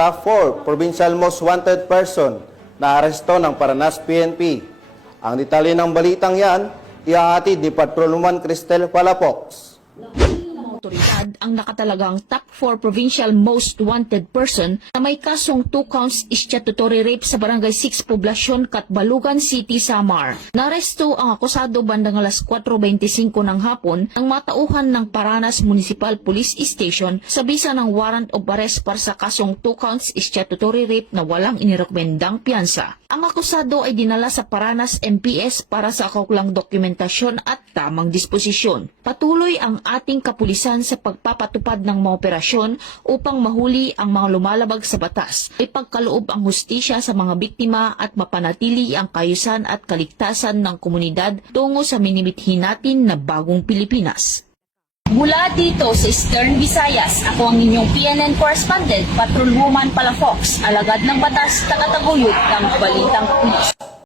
Top 4, Provincial Most Wanted Person na aresto ng Paranas PNP. Ang detalye ng balitang yan, ihahatid ni Patrolman Cristel Palafox. Otoridad ang nakatalagang top 4 provincial most wanted person na may kasong 2 counts statutory rape sa Barangay 6 Poblasyon, Katbalugan City, Samar. Naresto ang akusado bandang alas 4:25 ng hapon ng matauhan ng Paranas Municipal Police Station sa bisa ng warrant of arrest para sa kasong 2 counts statutory rape na walang inirekomendang piyansa. Ang akusado ay dinala sa Paranas MPS para sa kaukulang dokumentasyon at tamang disposisyon. Patuloy ang ating kapulisan sa pagpapatupad ng mga operasyon upang mahuli ang mga lumalabag sa batas, ipagkaloob ang hustisya sa mga biktima at mapanatili ang kaayusan at kaligtasan ng komunidad tungo sa minimithin natin na bagong Pilipinas. Mula dito sa Eastern Visayas, ako ang inyong PNN correspondent, Patrolwoman Palafox, alagad ng batas, tagataguyod ng Balitang Pulis.